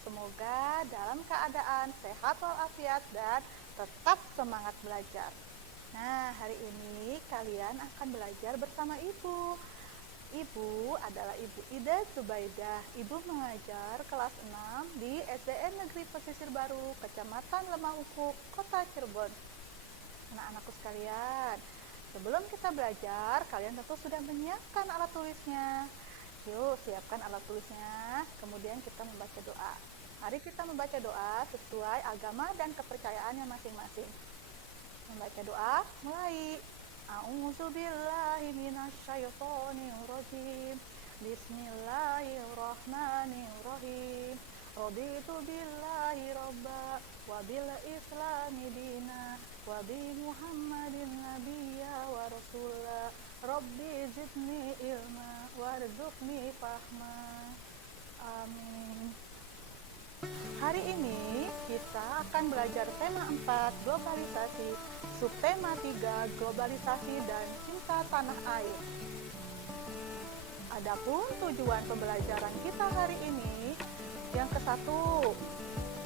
Semoga dalam keadaan sehat walafiat dan tetap semangat belajar. Nah, hari ini kalian akan belajar bersama Ibu. Ibu adalah Ibu Ida Zubaidah. Ibu mengajar kelas 6 di SDN Negeri Pesisir Baru, Kecamatan Lemah Ukuk, Kota Cirebon. Anak-anakku sekalian, sebelum kita belajar, kalian tentu sudah menyiapkan alat tulisnya. Yuk, siapkan alat tulisnya, kemudian kita membaca doa. Mari kita membaca doa sesuai agama dan kepercayaannya masing-masing. Membaca doa, mulai. A'udzubillahi minasyaitonirrajim. Bismillahirrahmanirrahim. Raditu billahi robba wa bil islami dina wa bi muhammadin nabiyya wa rasulah. Rabbi zidni ilma warzuqni fahma. Amin. Hari ini kita akan belajar tema 4, globalisasi, subtema 3, globalisasi dan cinta tanah air. Adapun tujuan pembelajaran kita hari ini yang ke-1,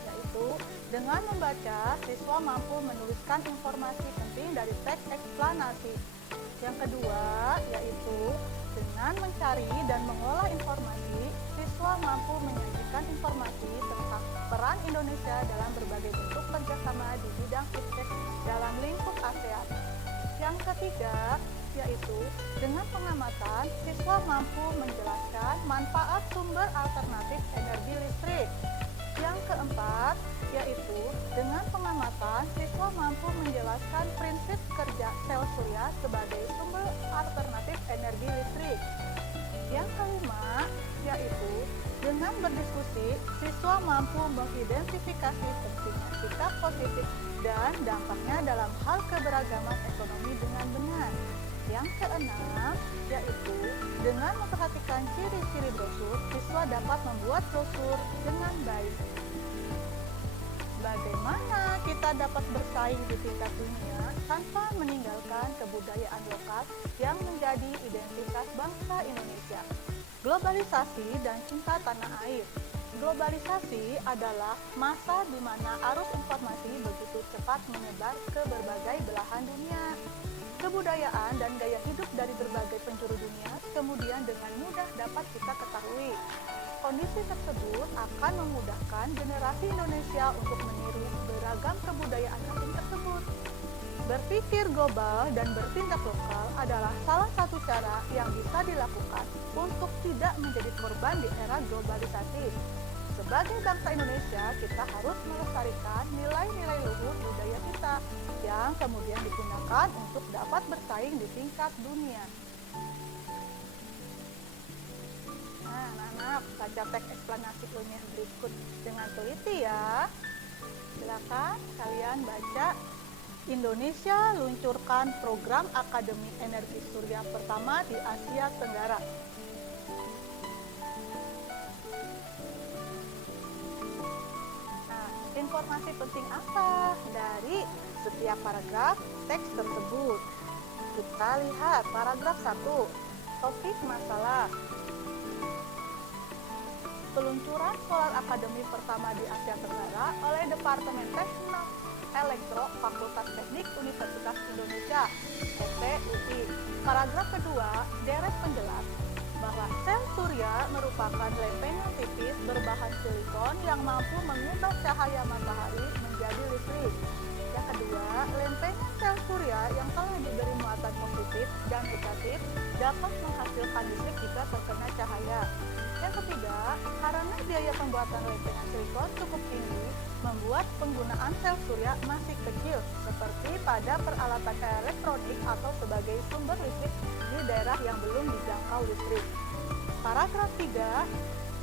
yaitu dengan membaca, siswa mampu menuliskan informasi penting dari teks eksplanasi. Yang kedua, yaitu dengan mencari dan mengolah informasi, siswa mampu menyajikan informasi tentang peran Indonesia dalam berbagai bentuk kerjasama di bidang iptek dalam lingkup ASEAN. Yang ketiga, yaitu dengan pengamatan, siswa mampu menjelaskan manfaat sumber alternatif energi listrik. Yang keempat, yaitu dengan pengamatan, siswa mampu menjelaskan prinsip kerja sel surya sebagai sumber alternatif energi listrik. Yang kelima, yaitu dengan berdiskusi, siswa mampu mengidentifikasi pentingnya sikap positif dan dampaknya dalam hal keberagaman ekonomi dengan benar. Yang keenam, yaitu dengan memperhatikan ciri-ciri brosur, siswa dapat membuat brosur dengan baik. Bagaimana kita dapat bersaing di tingkat dunia tanpa meninggalkan kebudayaan lokal yang menjadi identitas bangsa Indonesia? Globalisasi dan cinta tanah air. Globalisasi adalah masa di mana arus informasi begitu cepat menyebar ke berbagai belahan dunia. Kebudayaan dan gaya hidup dari berbagai penjuru dunia kemudian dengan mudah dapat kita ketahui. Kondisi tersebut akan memudahkan generasi Indonesia untuk meniru beragam kebudayaan asing tersebut. Berpikir global dan bertindak lokal adalah salah satu cara yang bisa dilakukan untuk tidak menjadi korban di era globalisasi. Sebagai bangsa Indonesia, kita harus melestarikan nilai-nilai luhur budaya kita yang kemudian digunakan untuk dapat bersaing di tingkat dunia. Nah, anak-anak, baca teks eksplanasi ilmiah berikut dengan teliti ya. Silakan kalian baca. Indonesia luncurkan program Akademi Energi Surya pertama di Asia Tenggara. Nah, informasi penting apa dari setiap paragraf teks tersebut? Kita lihat paragraf 1, topik masalah. Peluncuran Solar Akademi pertama di Asia Tenggara oleh Departemen Teknik Elektro Fakultas Teknik Universitas Indonesia (FPUI). Paragraf kedua, deret penjelas bahwa sel surya merupakan lempengan tipis berbahan silikon yang mampu mengubah cahaya matahari menjadi listrik. Yang kedua, lempengan sel surya yang telah diberi muatan positif dan negatif dapat menghasilkan listrik jika terkena cahaya. Yang ketiga, karena biaya pembuatan lempengan silikon cukup tinggi, membuat penggunaan sel surya masih kecil, seperti pada peralatan elektronik atau sebagai sumber listrik di daerah yang belum dijangkau listrik. Paragraf 3,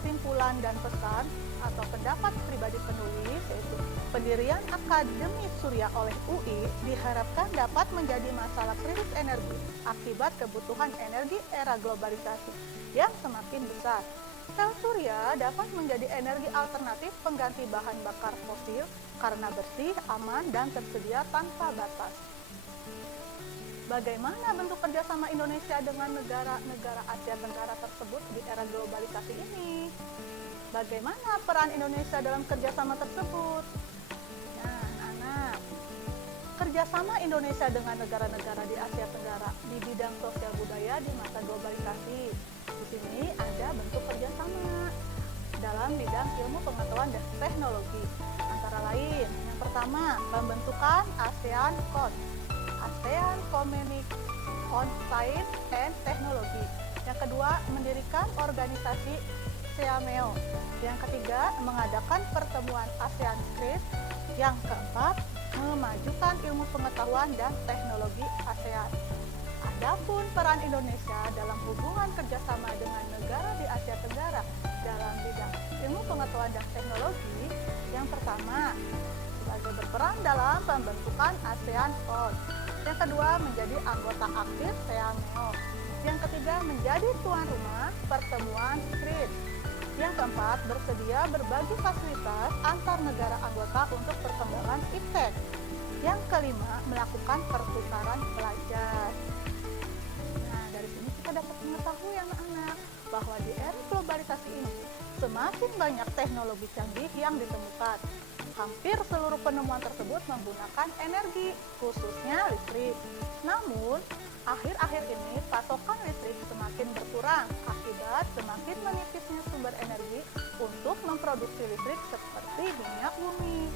simpulan dan pesan atau pendapat pribadi penulis, yaitu pendirian Akademi Surya oleh UI diharapkan dapat menjadi masalah krisis energi akibat kebutuhan energi era globalisasi yang semakin besar. Sel surya dapat menjadi energi alternatif pengganti bahan bakar fosil karena bersih, aman, dan tersedia tanpa batas. Bagaimana bentuk kerjasama Indonesia dengan negara-negara Asia Tenggara tersebut di era globalisasi ini? Bagaimana peran Indonesia dalam kerjasama tersebut? Nah, anak-anak, kerjasama Indonesia dengan negara-negara di Asia Tenggara di bidang sosial budaya di masa globalisasi. Di sini ada bentuk kerjasama dalam bidang ilmu pengetahuan dan teknologi. Antara lain, yang pertama, pembentukan ASEAN COST, ASEAN Community on Science and Technology. Yang kedua, mendirikan organisasi SEAMEO. Yang ketiga, mengadakan pertemuan ASEAN CRIS. Yang keempat, memajukan ilmu pengetahuan dan teknologi ASEAN. Adapun peran Indonesia dalam hubungan kerjasama dengan negara di Asia Tenggara dalam bidang ilmu pengetahuan dan teknologi, yang pertama, sebagai berperan dalam pembentukan ASEAN COST. Yang kedua, menjadi anggota aktif SEAMEO. Yang ketiga, menjadi tuan rumah pertemuan CRIS. Yang keempat, bersedia berbagi fasilitas antar negara anggota untuk perkembangan iptek. Yang kelima, melakukan pertukaran pelajar. Nah, dari sini kita dapat mengetahui anak-anak bahwa di era globalisasi ini semakin banyak teknologi canggih yang ditemukan. Hampir seluruh penemuan tersebut menggunakan energi, khususnya listrik. Namun, akhir-akhir ini pasokan listrik semakin berkurang akibat semakin menipisnya sumber energi untuk memproduksi listrik seperti minyak bumi,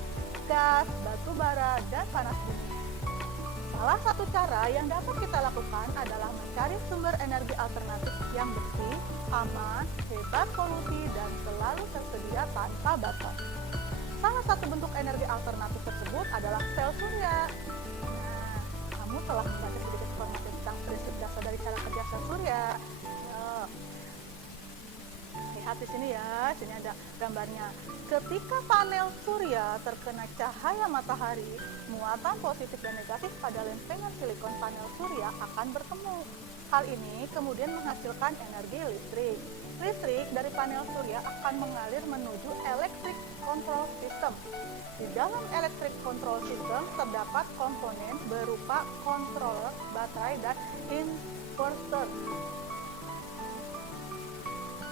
gas, batu bara, dan panas bumi. Salah satu cara yang dapat kita lakukan adalah mencari sumber energi alternatif yang bersih, aman, bebas polusi, dan selalu tersedia tanpa batas. Salah satu bentuk energi alternatif tersebut adalah sel surya. Nah, kamu telah membaca sedikit informasi tentang prinsip dasar dari cara kerja sel surya. Lihat di sini ya, sini ada gambarnya. Ketika panel surya terkena cahaya matahari, muatan positif dan negatif pada lempengan silikon panel surya akan bertemu. Hal ini kemudian menghasilkan energi listrik. Listrik dari panel surya akan mengalir menuju electric control system. Di dalam electric control system terdapat komponen berupa controller, baterai, dan inverter.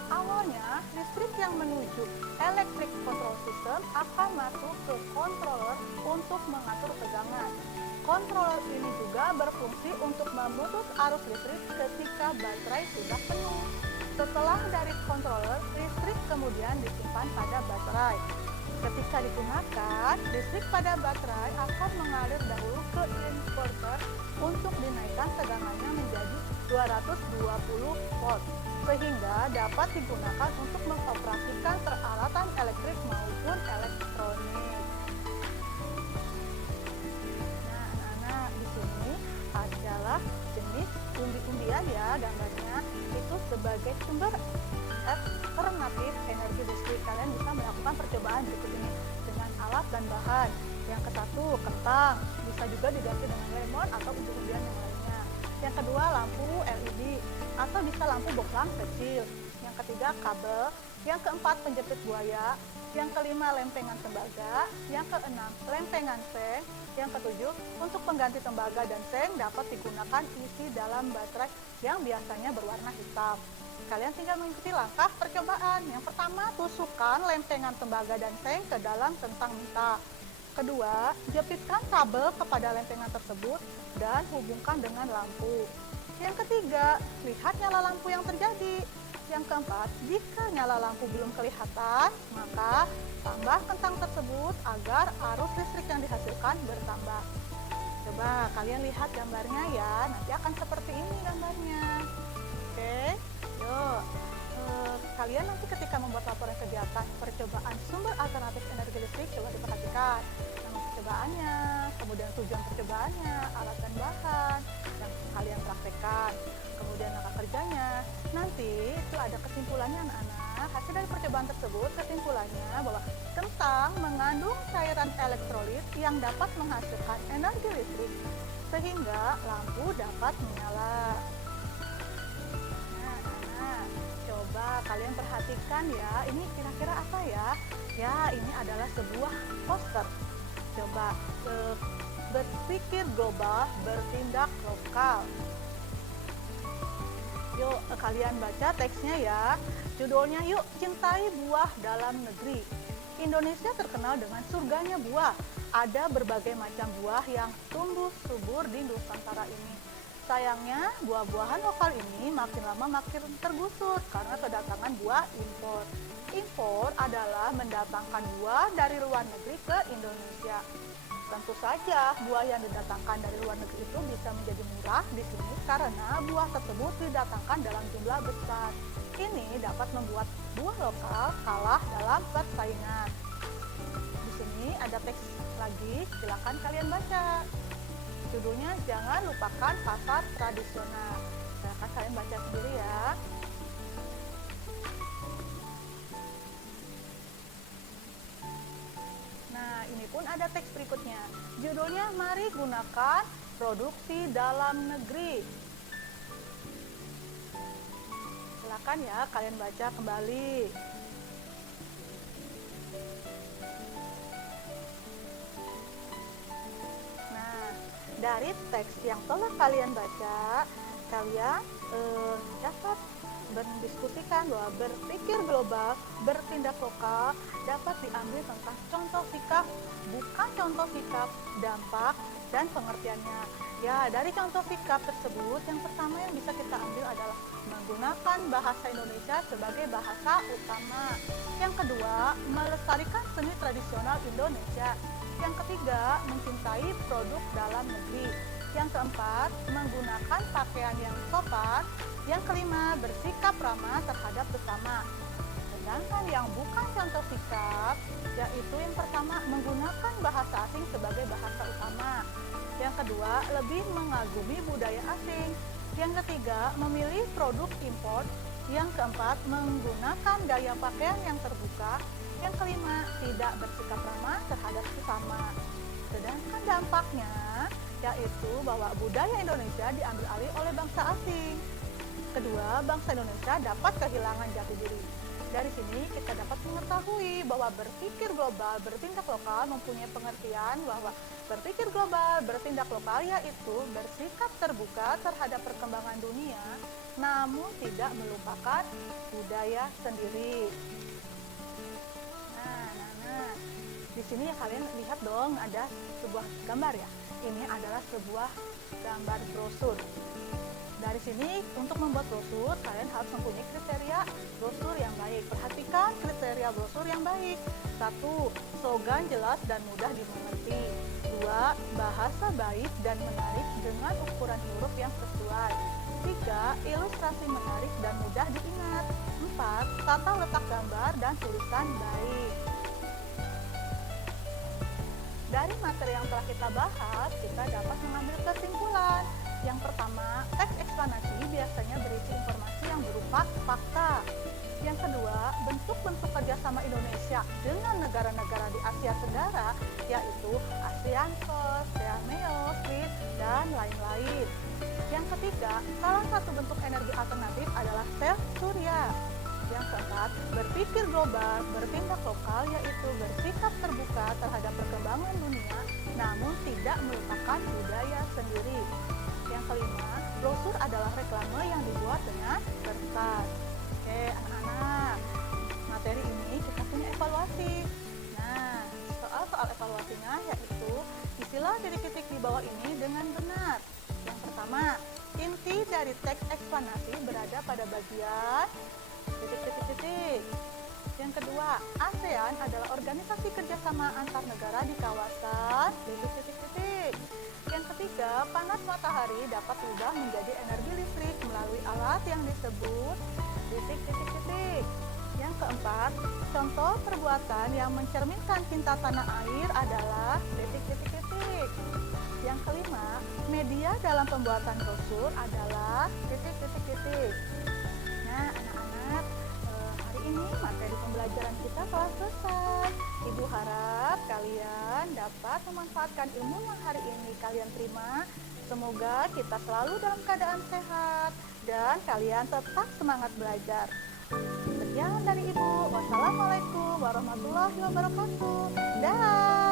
Awalnya, listrik yang menuju electric control system akan masuk ke controller untuk mengatur tegangan. Controller ini juga berfungsi untuk memutus arus listrik ketika baterai sudah penuh. Setelah dari controller, listrik kemudian disimpan pada baterai. Ketika digunakan, listrik pada baterai akan mengalir dahulu ke inverter untuk dinaikkan tegangannya menjadi 220 volt, sehingga dapat digunakan untuk mengoperasikan peralatan elektrik maupun elektronik. Nah, anak-anak, di sini adalah jenis umbi-umbian ya gambarnya, itu sebagai sumber alternatif energi listrik. Kalian bisa melakukan percobaan berikut ini dengan alat dan bahan. Yang ke satu, kentang, bisa juga diganti dengan lemon atau umbi-umbian yang lainnya. Yang kedua, lampu LED atau bisa lampu bohlam kecil. Yang ketiga, kabel. Yang keempat, penjepit buaya. Yang kelima, lempengan tembaga. Yang keenam, lempengan seng. Yang ketujuh, untuk pengganti tembaga dan seng dapat digunakan isi dalam baterai yang biasanya berwarna hitam. Kalian tinggal mengikuti langkah percobaan. Yang pertama, tusukkan lempengan tembaga dan seng ke dalam centang minta. Kedua, jepitkan kabel kepada lempengan tersebut dan hubungkan dengan lampu. Yang ketiga, lihat nyala lampu yang terjadi. Yang keempat, jika nyala lampu belum kelihatan, maka tambah kentang tersebut agar arus listrik yang dihasilkan bertambah. Coba kalian lihat gambarnya ya, nanti akan seperti ini gambarnya. Oke, yuk. Kalian nanti ketika membuat laporan kegiatan percobaan sumber alternatif energi listrik, coba diperhatikan nama percobaannya, kemudian tujuan percobaannya, alat dan bahan yang kalian praktekkan, kemudian langkah kerjanya. Nanti itu ada kesimpulannya anak-anak. Hasil dari percobaan tersebut, kesimpulannya bahwa kentang mengandung cairan elektrolit yang dapat menghasilkan energi listrik sehingga lampu dapat menyala. Coba kalian perhatikan ya, ini kira-kira apa ya? Ya, ini adalah sebuah poster. Coba berpikir global, bertindak lokal. Yuk, kalian baca teksnya ya. Judulnya yuk, Cintai Buah Dalam Negeri. Indonesia terkenal dengan surganya buah. Ada berbagai macam buah yang tumbuh subur di Nusantara ini. Sayangnya, buah-buahan lokal ini makin lama makin tergusur karena kedatangan buah impor. Impor adalah mendatangkan buah dari luar negeri ke Indonesia. Tentu saja, buah yang didatangkan dari luar negeri itu bisa menjadi murah di sini karena buah tersebut didatangkan dalam jumlah besar. Ini dapat membuat buah lokal kalah dalam persaingan. Di sini ada teks lagi, silakan kalian baca. Judulnya Jangan Lupakan Pasar Tradisional. Silakan kalian baca sendiri ya. Nah, ini pun ada teks berikutnya. Judulnya Mari Gunakan Produksi Dalam Negeri. Silakan ya kalian baca kembali. Nah, dari teks yang telah kalian baca, kalian dapat mendiskusikan bahwa berpikir global, bertindak lokal dapat diambil tentang contoh sikap, bukan contoh sikap, dampak, dan pengertiannya. Ya, dari contoh sikap tersebut, yang pertama yang bisa kita ambil adalah menggunakan bahasa Indonesia sebagai bahasa utama. Yang kedua, melestarikan seni tradisional Indonesia. Yang ketiga, mencintai produk dalam negeri. Yang keempat, menggunakan pakaian yang sopan. Yang kelima, bersikap ramah terhadap sesama. Sedangkan yang bukan contoh sikap, yaitu yang pertama, menggunakan bahasa asing sebagai bahasa utama. Yang kedua, lebih mengagumi budaya asing. Yang ketiga, memilih produk impor. Yang keempat, menggunakan gaya pakaian yang terbuka. Yang kelima, tidak bersikap ramah terhadap sesama. Sedangkan dampaknya, yaitu bahwa budaya Indonesia diambil alih oleh bangsa asing. Kedua, bangsa Indonesia dapat kehilangan jati diri. Dari sini kita dapat mengetahui bahwa berpikir global, bertindak lokal mempunyai pengertian bahwa berpikir global, bertindak lokal yaitu bersikap terbuka terhadap perkembangan dunia, namun tidak melupakan budaya sendiri. Nah, di sini ya kalian lihat dong ada sebuah gambar ya. Ini adalah sebuah gambar brosur. Dari sini untuk membuat brosur kalian harus mempunyai kriteria brosur yang baik. Perhatikan kriteria brosur yang baik. 1. Slogan jelas dan mudah dimengerti. 2. Bahasa baik dan menarik dengan ukuran huruf yang sesuai. 3. Ilustrasi menarik dan mudah diingat. 4. Tata letak gambar dan tulisan baik. Dari materi yang telah kita bahas, kita dapat mengambil kesimpulan. Yang pertama, teks eksplanasi biasanya berisi informasi yang berupa fakta. Yang kedua, bentuk-bentuk kerjasama Indonesia dengan negara-negara di Asia Tenggara, yaitu ASEAN Plus, CMEO, SWIS, dan lain-lain. Yang ketiga, salah satu bentuk energi alternatif adalah sel surya. Yang keempat, berpikir global, bertindak lokal, yaitu bersikap terbuka terhadap perkembangan dunia, namun tidak melupakan budaya sendiri. Yang kelima, brosur adalah reklame yang dibuat dengan kertas. Oke, anak-anak, materi ini kita punya evaluasi. Nah, soal evaluasinya yaitu isilah titik-titik di bawah ini dengan benar. Yang pertama, inti dari teks eksplanasi berada pada bagian titik-titik-titik. Yang kedua, ASEAN adalah organisasi kerjasama antar negara di kawasan titik-titik-titik. Yang ketiga, panas matahari dapat berubah menjadi energi listrik melalui alat yang disebut titik-titik-titik. Yang keempat, contoh perbuatan yang mencerminkan cinta tanah air adalah titik-titik-titik. Yang kelima, media dalam pembuatan brosur adalah titik-titik-titik. Nah, anak-anak, hari ini materi pembelajaran kita telah selesai. Ibu harap kalian dapat memanfaatkan ilmu yang hari ini kalian terima. Semoga kita selalu dalam keadaan sehat dan kalian tetap semangat belajar. Sekian dari Ibu. Wassalamualaikum warahmatullahi wabarakatuh. Dah.